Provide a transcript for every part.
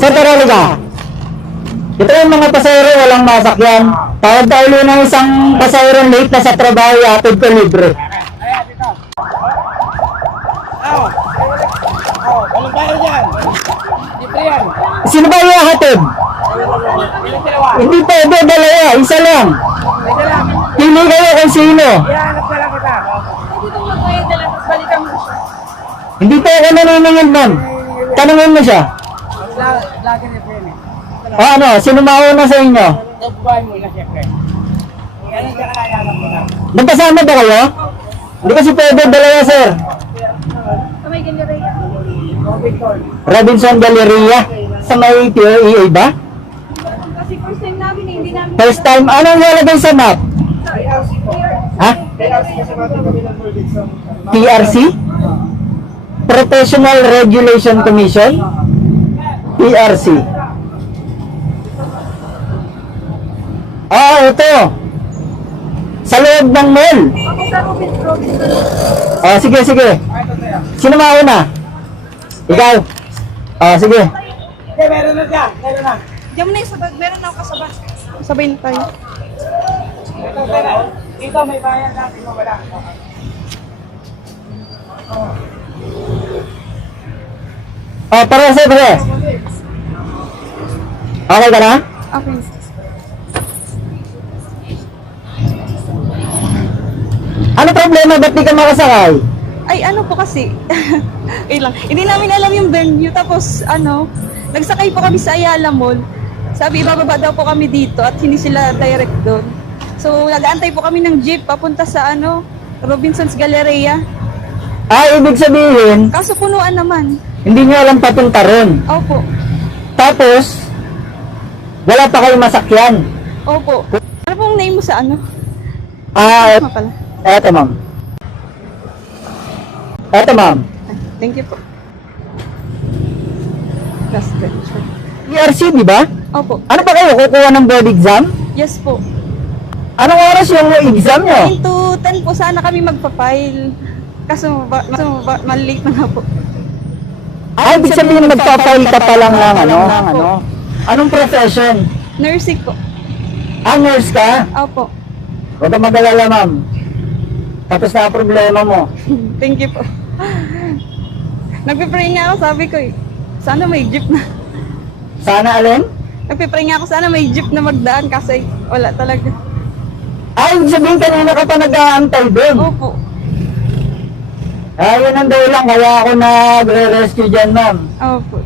Sir, tarali ka. Ito yung mga pasahero, walang masakyan. Tawag tayo ng isang pasahero late na sa trabaho, iatid ko libre. Walang bayan dyan. Libre yan. Sino ba yung ihatid? Hindi pwede, dalawa, isa lang. Teka lang. Pili kayo kung sino. Ihanap na lang kita. Hindi po ako naniningil, ma'am. Tanungin mo siya. Lagi na po yun eh. O ano, sino mauna sa inyo? Nabuhay mo na siyempre. Yan ang kakayanan mo na. Magkasama ba kayo? Hindi kasi pwede, dalawa, sir. Robinson Galleria. Sa may POEA ba? Kasi first time namin eh, hindi namin... First time, anong nilagay sa map? Ha? PRC? Professional Regulation Commission? PRC. Ah, ito. Sa loob ng mall. Ako sa Robinson. Ah, sige, sige. Sino mauna? Ikaw. Ah, sige. Okay, meron na dyan. Meron na. Diyan mo na yung sabag, meron na ako kasaba. Sabay na tayo. Ito, pera. Dito may bayan natin mo wala. Ah, pare, sir, pare. Okay ka na? Okay. Ano problema? Ba't di ka makasakay? Ay, ano po kasi. Wait lang. Hindi namin alam yung venue. Tapos, nagsakay po kami sa Ayala Mall. Sabi, ibababa daw po kami dito at hindi sila direct doon. So, nag-aantay po kami ng jeep papunta sa, Robinson's Galleria. Ah, ibig sabihin, Kaso punuan naman. hindi nyo alam papunta ron. Opo. Tapos, wala pa kayong masakyan. Opo. Ano pong name mo sa ano? Ah, Tama pala. eto ma'am. Eto ma'am. Thank you po. Last bench. PRC, di ba? Opo. Ano pa kayo? Kukuha ng board exam? Yes po. Anong oras yung exam nyo? 9 to 10 po sana kami magpa-file. Kaso malilate na nga po. Ah, ibig sabihin magpa-file ka pa lang ng ano? Anong profession? Nursing po. Ah, nurse ka? Opo. Huwag ka mag-alala, ma'am. Tapos na ang problema mo. Thank you po. Nagpipray nga ako, sabi ko eh. Sana may jeep na. Sana alin? Nagpipray nga ako, sana may jeep na magdaan kasi wala talaga. Ah, ibig sabihin kanina ka pa nag-aantay doon. Opo. Ah, yun ang dahilan kaya ako nagre-rescue dyan, ma'am. Opo.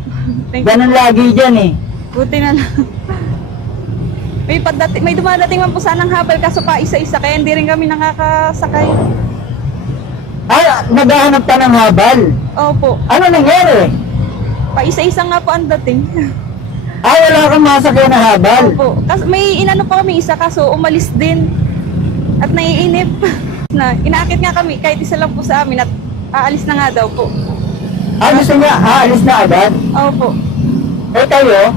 Thank you. Ganun lagi dyan eh. Buti na lang. May dumadating man po sanang habal kaso pa isa-isa kaya hindi rin kami nakakasakay. Ah, naghahanap ka ng habal. Opo. Ano nangyari? Pa isa-isa nga po ang dating. Ah, wala kang masakyan na habal. Opo. Kasi may inano pa kami isa kaso umalis din. At naiinip. Na inaakit nga kami kahit isa lang po sa amin at aalis na nga daw po. Ah, gusto niya, aalis na agad? Opo. Eh kayo,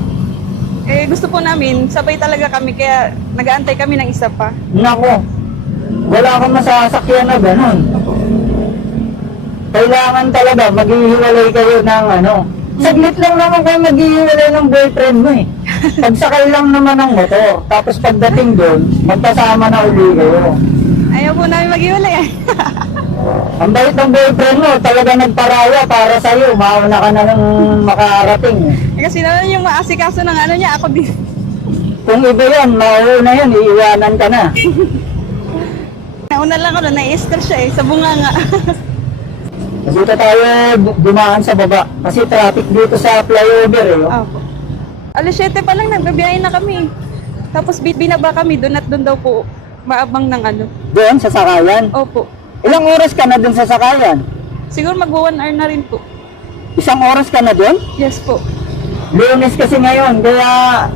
Gusto po namin, sabay talaga kami kaya nag-aantay kami ng isa pa. nako, wala kang masasakyan na ganun. Kailangan talaga maghihiwalay kayo ng ano. Saglit lang naman kayo maghihiwalay ng boyfriend mo eh. Pagsakay lang naman ng motor, tapos pagdating doon, magkasama na uli kayo. Ayaw po namin mag-iwalay. Ang bait ng boyfriend mo, talaga nagparaya para sa'yo. Mauna ka na nang makarating. Kasi naman yung maasikaso ng ano niya, ako din. Kung iba yan, mauuna yan, iiwanan ka na. Nauna lang ako, na-stress siya sa bunga nga. Dito tayo dumaan sa baba. Kasi traffic dito sa flyover eh. Opo. Alas 7 pa lang, nagbabiyahe na kami. Tapos binaba kami doon at doon daw po maabang ng ano. Doon sa sakayan. Opo. Ilang oras ka na doon sa sakayan? Siguro mag 1 hour na rin po. Isang oras ka na doon? Yes po. Lunes kasi ngayon, kaya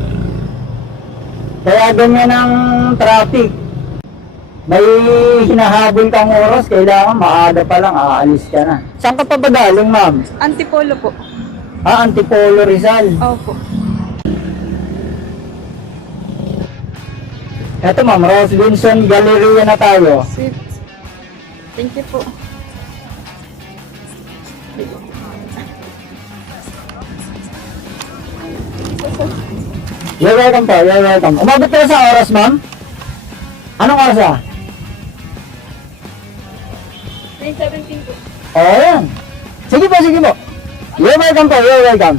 ganyan ang traffic. May hinahabol kang oras, kailangan maaga pa lang, aalis ka na. Saan ka pa ba galing, ma'am? Antipolo po. Ah, Antipolo Rizal. Opo. Eto ma'am, Robinson Galleria na tayo. Sweet. Thank you po. You're welcome po, you're welcome. Umabot ka na sa oras, ma'am? Anong oras ah? 9:17 po. Oo, yan. Sige po, sige po. You're welcome po, you're welcome.